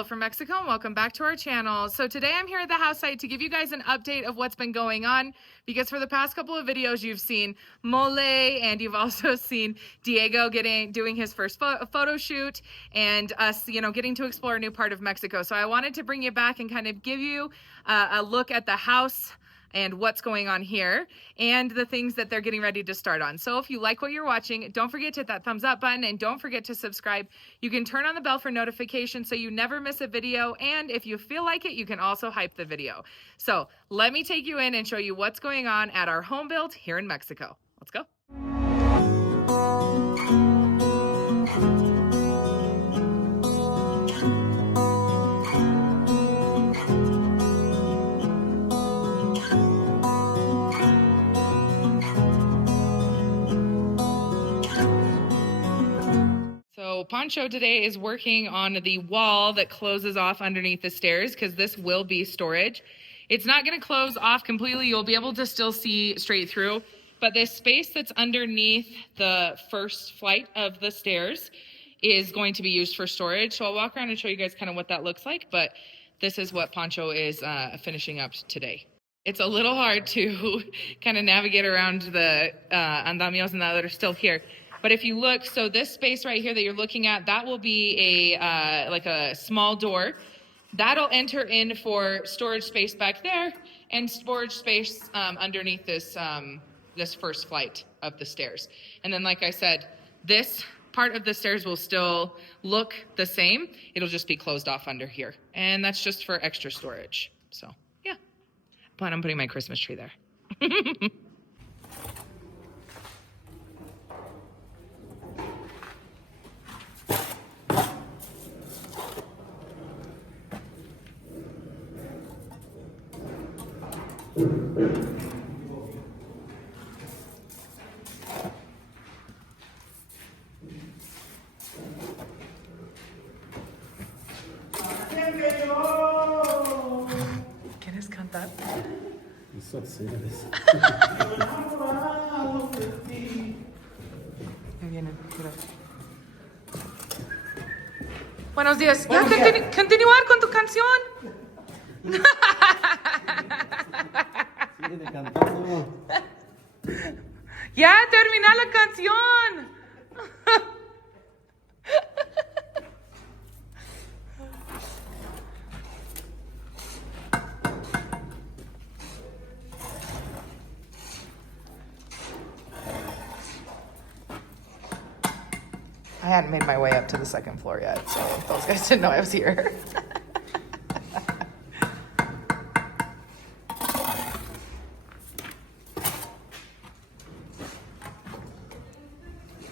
Hello from Mexico and welcome back to our channel. So today I'm here at the house site to give you guys an update of what's been going on, because for the past couple of videos you've seen Mole and you've also seen Diego doing his first photo shoot, and us, getting to explore a new part of Mexico. So I wanted to bring you back and kind of give you a look at the house and what's going on here and the things that they're getting ready to start on. So if you like what you're watching, don't forget to hit that thumbs up button and don't forget to subscribe. You can turn on the bell for notifications so you never miss a video, and if you feel like it, you can also hype the video. So let me take you in and show you what's going on at our home build here in Mexico. Let's go. So Pancho today is working on the wall that closes off underneath the stairs, because this will be storage. It's not going to close off completely. You'll be able to still see straight through, but this space that's underneath the first flight of the stairs is going to be used for storage. So I'll walk around and show you guys kind of what that looks like, but this is what Pancho is finishing up today. It's a little hard to kind of navigate around the andamios and that are still here. But if you look, so this space right here that you're looking at, that will be like a small door. That'll enter in for storage space back there and storage space underneath this first flight of the stairs. And then, like I said, this part of the stairs will still look the same. It'll just be closed off under here. And that's just for extra storage. So, yeah. But I'm putting my Christmas tree there. ¿Quieres cantar? Buenos días. ¿Ya continuar con tu canción? Ya terminar la canción. I hadn't made my way up to the second floor yet, so those guys didn't know I was here.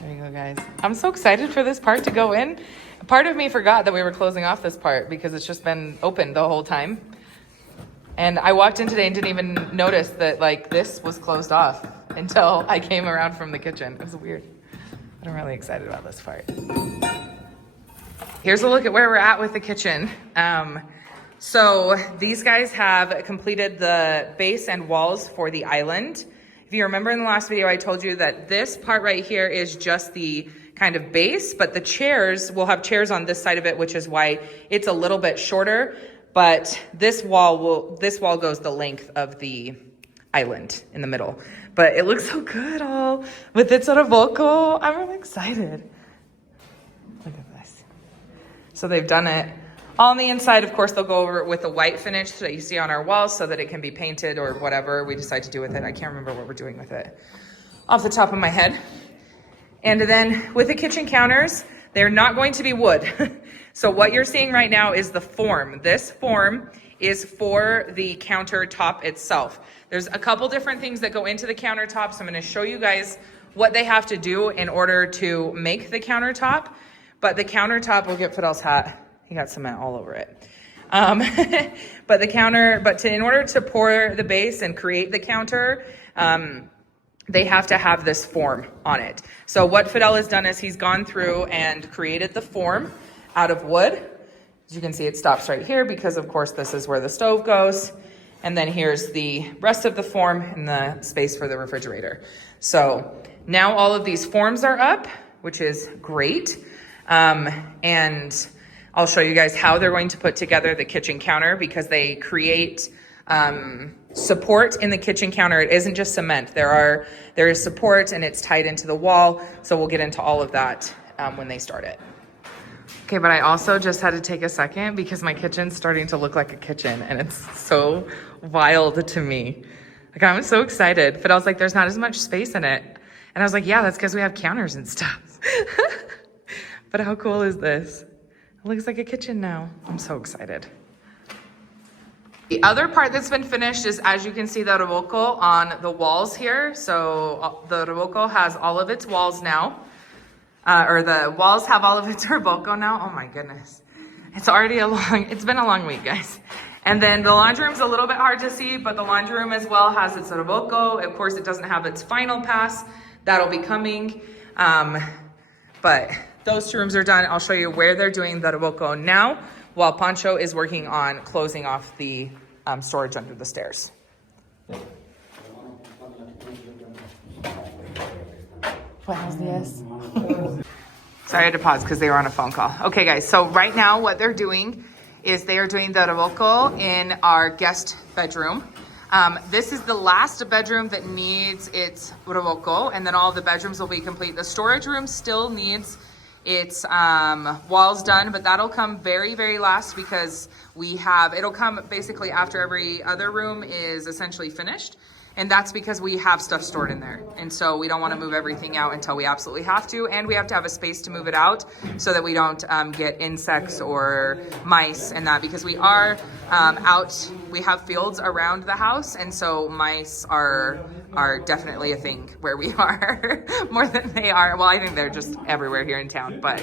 There you go, guys. I'm so excited for this part to go in. Part of me forgot that we were closing off this part because it's just been open the whole time. And I walked in today and didn't even notice that this was closed off until I came around from the kitchen. It was weird. But I'm really excited about this part. Here's a look at where we're at with the kitchen. So these guys have completed the base and walls for the island. If you remember in the last video, I told you that this part right here is just the kind of base, but the chairs, we'll have chairs on this side of it, which is why it's a little bit shorter. But this wall goes the length of the island in the middle. But it looks so good all with its vocal. I'm really excited. Look at this. So they've done it all on the inside. Of course, they'll go over it with a white finish that you see on our walls so that it can be painted or whatever we decide to do with it. I can't remember what we're doing with it off the top of my head. And then with the kitchen counters, they're not going to be wood. So what you're seeing right now is the form. This form is for the countertop itself. There's a couple different things that go into the countertop, so I'm going to show you guys what they have to do in order to make the countertop. But the countertop, we'll get Fidel's hat. He got cement all over it. In order to pour the base and create the counter, they have to have this form on it. So what Fidel has done is he's gone through and created the form out of wood. As you can see, it stops right here because, of course, this is where the stove goes. And then here's the rest of the form and the space for the refrigerator. So now all of these forms are up, which is great. And I'll show you guys how they're going to put together the kitchen counter because they create support in the kitchen counter. It isn't just cement. There is support and it's tied into the wall. So we'll get into all of that when they start it. Okay, but I also just had to take a second because my kitchen's starting to look like a kitchen and it's so wild to me. Like, I'm so excited, but I was like, there's not as much space in it. And I was like, yeah, that's because we have counters and stuff. But how cool is this? It looks like a kitchen now. I'm so excited. The other part that's been finished is, as you can see, the revoco on the walls here. So the revoco has all of its walls now. Or the walls have all of its revoco now. Oh my goodness. It's been a long week, guys. And then the laundry room's a little bit hard to see, but the laundry room as well has its revoco. Of course, it doesn't have its final pass. That'll be coming. But those two rooms are done. I'll show you where they're doing the revoco now, while Pancho is working on closing off the storage under the stairs. Buenos dias. Sorry, I had to pause because they were on a phone call. Okay, guys, so right now what they're doing is they are doing the revoco in our guest bedroom. This is the last bedroom that needs its revoco, and then all the bedrooms will be complete. The storage room still needs its walls done, but that'll come very, very last because it'll come basically after every other room is essentially finished. And that's because we have stuff stored in there. And so we don't want to move everything out until we absolutely have to. And we have to have a space to move it out so that we don't get insects or mice and that, because we are we have fields around the house. And so mice are definitely a thing where we are more than they are. Well, I think they're just everywhere here in town, but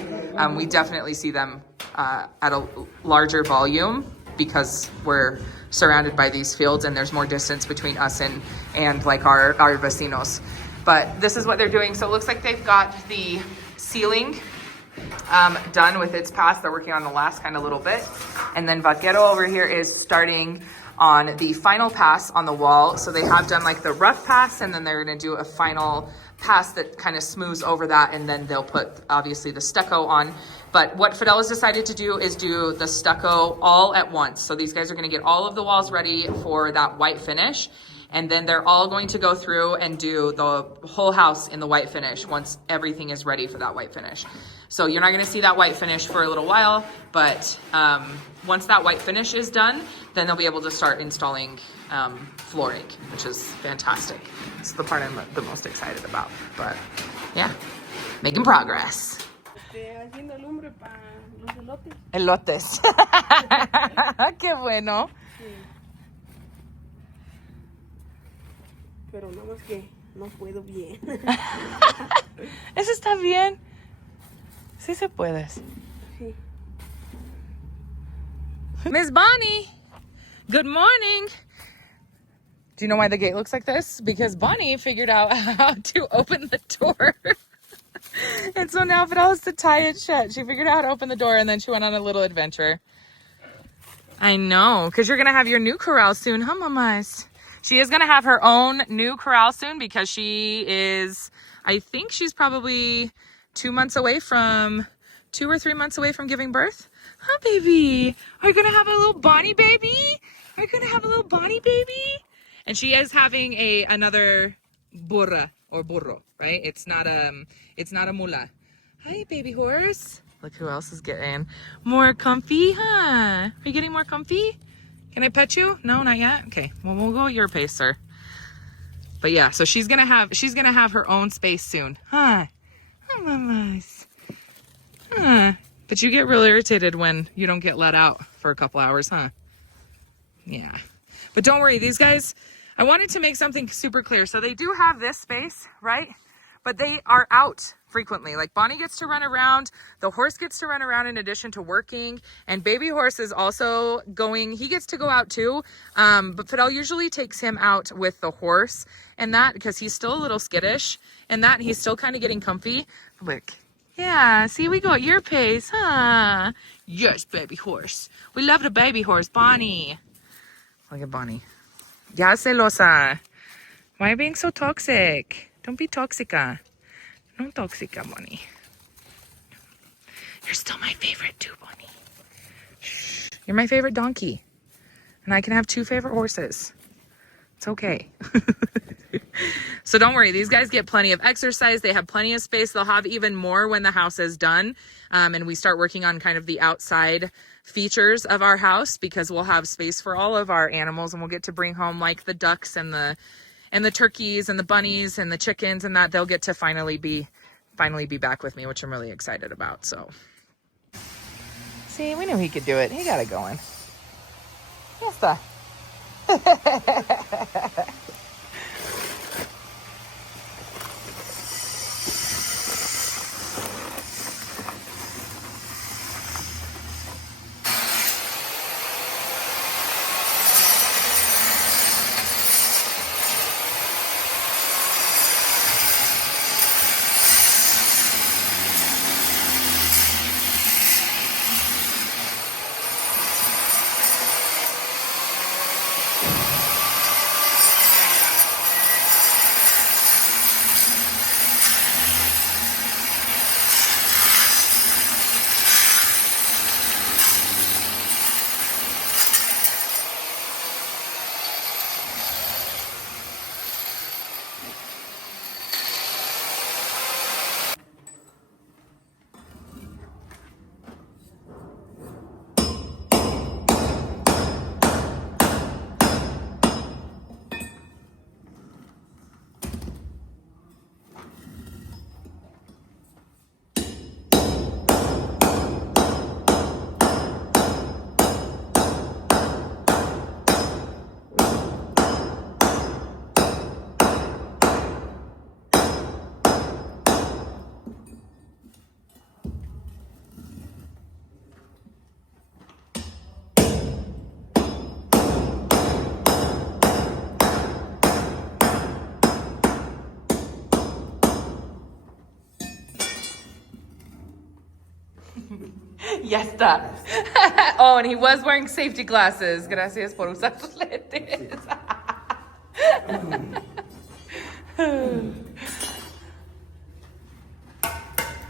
we definitely see them at a larger volume because we're surrounded by these fields and there's more distance between us and like our vecinos. But this is what they're doing. So it looks like they've got the ceiling done with its pass. They're working on the last kind of little bit. And then Vaquero over here is starting on the final pass on the wall. So they have done like the rough pass, and then they're gonna do a final pass that kind of smooths over that, and then they'll put obviously the stucco on. But what Fidel has decided to do is do the stucco all at once. So these guys are gonna get all of the walls ready for that white finish. And then they're all going to go through and do the whole house in the white finish once everything is ready for that white finish. So you're not gonna see that white finish for a little while, but once that white finish is done, then they'll be able to start installing flooring, which is fantastic. It's the part I'm the most excited about, but yeah, making progress. Haciendo lumbre para los elotes. Elotes. Qué bueno. Sí. Pero nada más que no puedo bien. Eso está bien. Sí se puede. Sí. Miss Bonnie, good morning. Do you know why the gate looks like this? Because Bonnie figured out how to open the door. And so now Fidel has to tie it shut. She figured out how to open the door, and then she went on a little adventure. I know, because you're going to have your new corral soon, huh, mamas? She is going to have her own new corral soon because she is, I think she's probably 2 or 3 months away from giving birth. Huh, baby? Are you going to have a little Bonnie baby? Are you going to have a little Bonnie baby? And she is having another burra or burro, right? It's not a mula. Hi, baby horse. Look who else is getting more comfy, huh? Are you getting more comfy? Can I pet you? No, not yet. Okay. Well, we'll go at your pace, sir. But yeah, so she's gonna have her own space soon, huh? Hi, mamas. Huh? But you get real irritated when you don't get let out for a couple hours, huh? Yeah. But don't worry, these guys, I wanted to make something super clear. So they do have this space, right? But they are out frequently. Like Bonnie gets to run around, the horse gets to run around in addition to working, and baby horse is also going, he gets to go out too. But Fidel usually takes him out with the horse and that, because he's still a little skittish and that he's still kind of getting comfy. Look, yeah, see, we go at your pace, huh? Yes, baby horse. We love the baby horse, Bonnie. Look at Bonnie. Ya celosa. Why are you being so toxic? Don't be toxica. No toxica, Bonnie. You're still my favorite too, Bonnie. You're my favorite donkey. And I can have 2 favorite horses. It's okay. So don't worry, these guys get plenty of exercise. They have plenty of space. They'll have even more when the house is done. And we start working on kind of the outside features of our house, because we'll have space for all of our animals, and we'll get to bring home like the ducks and the turkeys and the bunnies and the chickens, and that they'll get to finally be back with me, which I'm really excited about. So see, we knew he could do it. He got it going. Ya está. Ya está. Oh, and he was wearing safety glasses. Gracias por usar tus lentes.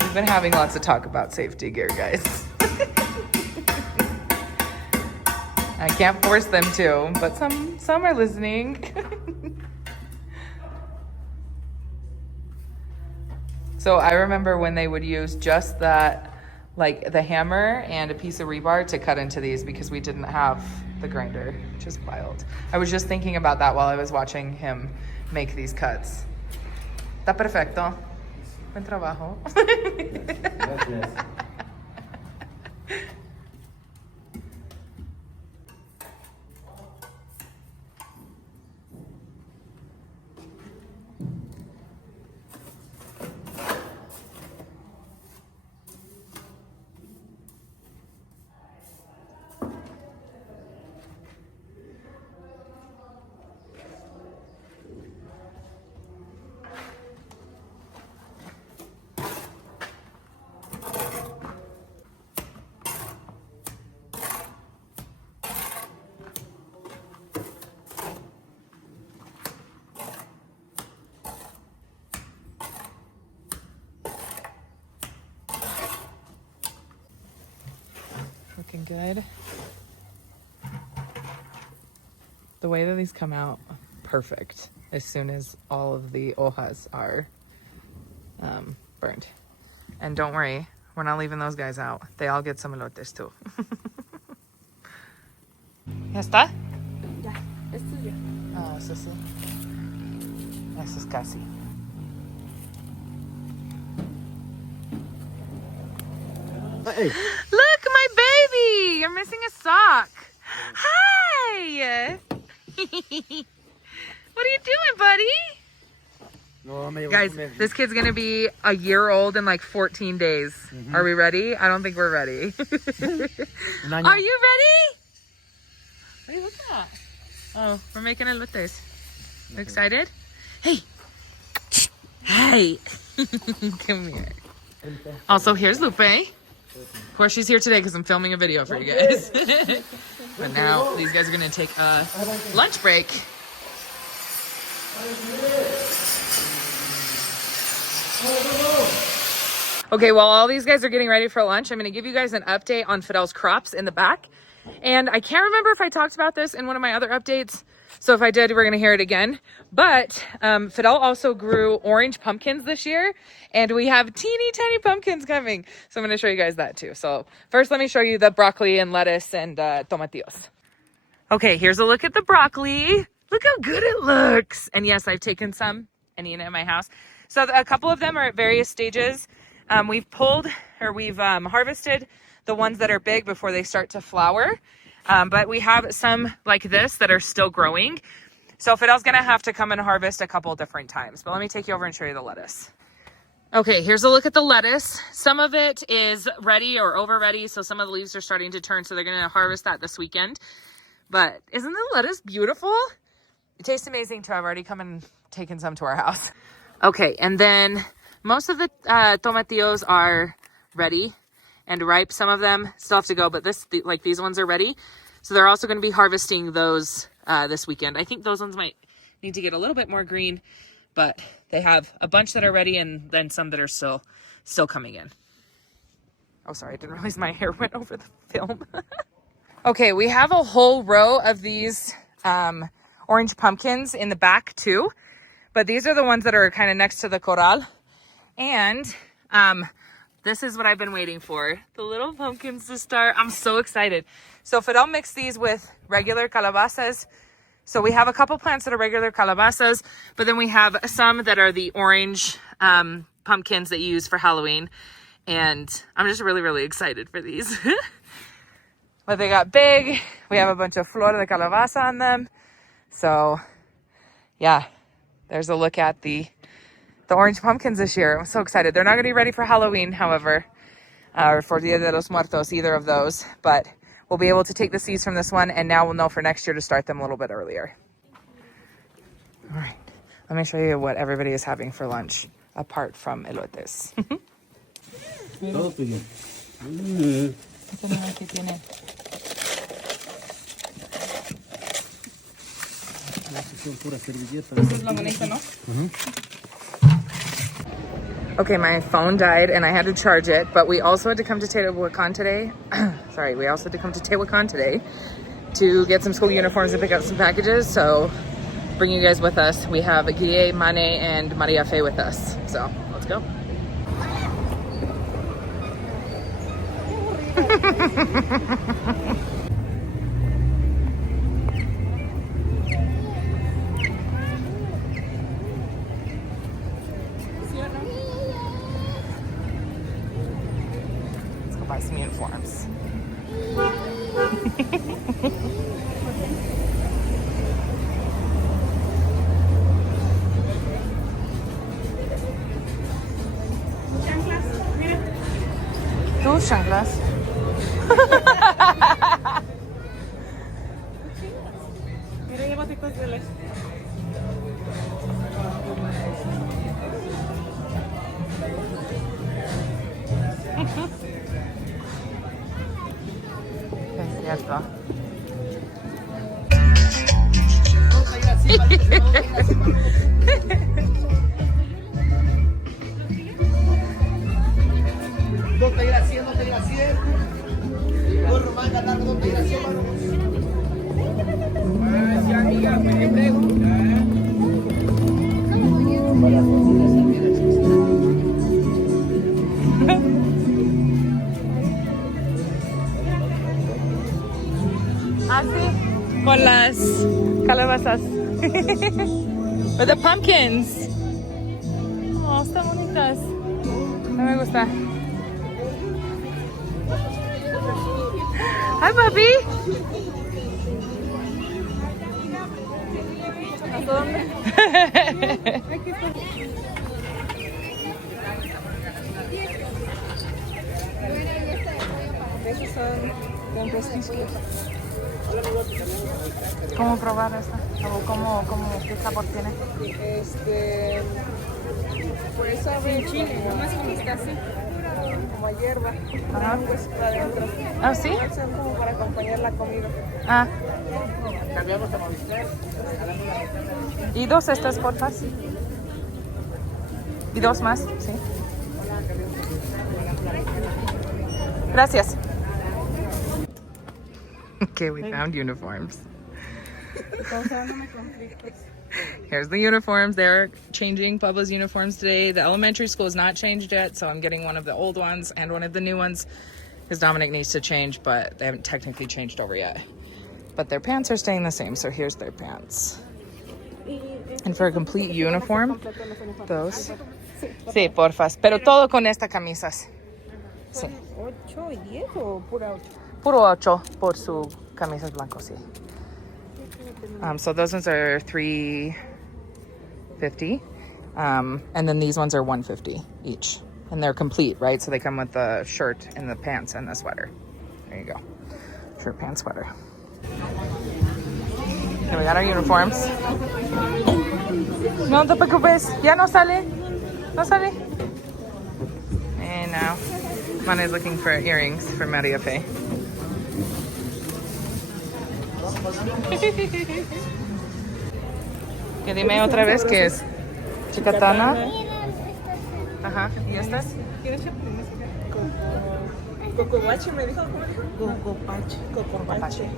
We've been having lots of talk about safety gear, guys. I can't force them to, but some are listening. So I remember when they would use just that, like the hammer and a piece of rebar to cut into these, because we didn't have the grinder, which is wild. I was just thinking about that while I was watching him make these cuts. Está perfecto. Buen trabajo. Gracias. Looking good. The way that these come out, perfect. As soon as all of the hojas are burned. And don't worry, we're not leaving those guys out. They all get some elotes too. ¿Ya está? Ya, esto es ya. Ah, eso sí. Eso es casi. Hey. Look, my baby! You're missing a sock. Hi! What are you doing, buddy? No, Guys, this kid's gonna be a year old in like 14 days. Mm-hmm. Are we ready? I don't think we're ready. Are you ready? What are you looking at? Oh, we're making elotes. You excited? Hey! Hey! Come here. Also, here's Lupe. Of course, she's here today because I'm filming a video for you guys. But now, these guys are going to take a lunch break. Okay, while all these guys are getting ready for lunch, I'm going to give you guys an update on Fidel's crops in the back. And I can't remember if I talked about this in one of my other updates. So if I did, we're going to hear it again. But Fidel also grew orange pumpkins this year. And we have teeny tiny pumpkins coming. So I'm going to show you guys that too. So first, let me show you the broccoli and lettuce and tomatillos. Okay, here's a look at the broccoli. Look how good it looks. And yes, I've taken some and eaten it in my house. So a couple of them are at various stages. We've harvested the ones that are big before they start to flower. But we have some like this that are still growing. So Fidel's gonna have to come and harvest a couple different times. But let me take you over and show you the lettuce. Okay, here's a look at the lettuce. Some of it is ready or over ready. So some of the leaves are starting to turn. So they're gonna harvest that this weekend. But isn't the lettuce beautiful? It tastes amazing too. I've already come and taken some to our house. Okay, and then most of the tomatillos are ready and ripe. Some of them still have to go, but these ones are ready. So they're also going to be harvesting those this weekend. I think those ones might need to get a little bit more green, but they have a bunch that are ready and then some that are still coming in. Oh, sorry, I didn't realize my hair went over the film. Okay, we have a whole row of these orange pumpkins in the back too, but these are the ones that are kind of next to the corral. And this is what I've been waiting for, the little pumpkins to start. I'm so excited. So Fidel mixed these with regular calabazas. So we have a couple plants that are regular calabazas, but then we have some that are the orange pumpkins that you use for Halloween. And I'm just really, really excited for these. But they got big. We have a bunch of flor de calabaza on them. So yeah, there's a look at the orange pumpkins this year. I'm so excited. They're not going to be ready for Halloween, however, or for Dia de los Muertos, either of those. But we'll be able to take the seeds from this one, and now we'll know for next year to start them a little bit earlier. All right, let me show you what everybody is having for lunch, apart from elotes. Todo tuyo. Son puras servilletas. This is lo bonito, ¿no? Okay, my phone died and I had to charge it, but we also had to come to Tehuacán today. Sorry, we also had to come to Tehuacán today to get some school uniforms and pick up some packages. So bring you guys with us. We have Guille, Mane, and Maria Fe with us. So let's go. Buy some uniforms. Tus chanclas. Mira, llévate cosas. Es cierto. Así, con las calabazas. With the pumpkins. Oh, están bonitas. No me gusta. Hi, papi. ¿Hasta dónde? Esos son con prestigio. ¿Cómo probar esta? ¿O qué sabor tiene? Pues sabe chile, nomás como está así, como a hierba, Ajá. pues para adentro. ¿Ah, sí? Son como para acompañar la comida. Ah. ¿Y dos estas, porfa? ¿Y dos más? Sí. Gracias. Okay, we found uniforms. Causándome conflictos. Here's the uniforms. They're changing Bubba's uniforms today. The elementary school is not changed yet, so I'm getting one of the old ones and one of the new ones because Dominic needs to change, but they haven't technically changed over yet. But their pants are staying the same, so here's their pants. And for a complete uniform, those. Sí, porfas. Pero todo con estas camisas. Sí. 8 y 10 o pura 8? Puro 8 por su camisas blancos, sí. So those ones are $350. And then these ones are $150 each. And they're complete, right? So they come with the shirt and the pants and the sweater. There you go. Shirt, pants, sweater. Okay, we got our uniforms. No te preocupes. Ya no sale. No sale. And now, Mane is looking for earrings for Maria Fe. Que dime otra vez qué es. Chicatana. Ajá. ¿Y estas? ¿Quieres chapulines? Cocobache me dijo. ¿Cómo dijo? Cocopache. Cocopache.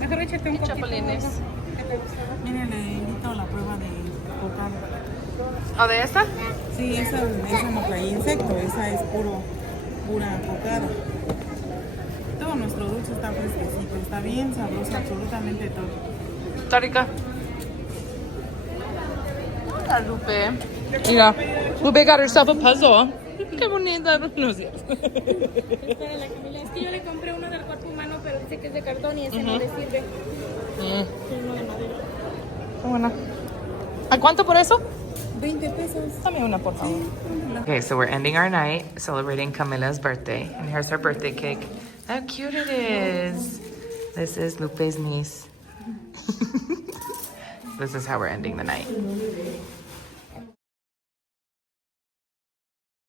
Mejor échate un poquito. Chapulines. Miren, le invito a la prueba de cocada. ¿O de esta? Sí, esa no trae insecto, esa es pura cocada. Todo nuestro dulce está fresquecito, está bien sabroso, absolutamente todo. Está rica. Hola, Lupe. Mira, Lupe got herself a puzzle. Qué bonita. No sé. Para la Camila, es que yo le compré uno del cuerpo humano, pero dice que es de cartón y ese no le sirve. Es uno de madera. Qué buena. ¿A cuánto por eso? 20 pesos. Dame una, por favor. Okay, so we're ending our night celebrating Camila's birthday. And here's her birthday cake. How cute it is. This is Lupe's niece. This is how we're ending the night.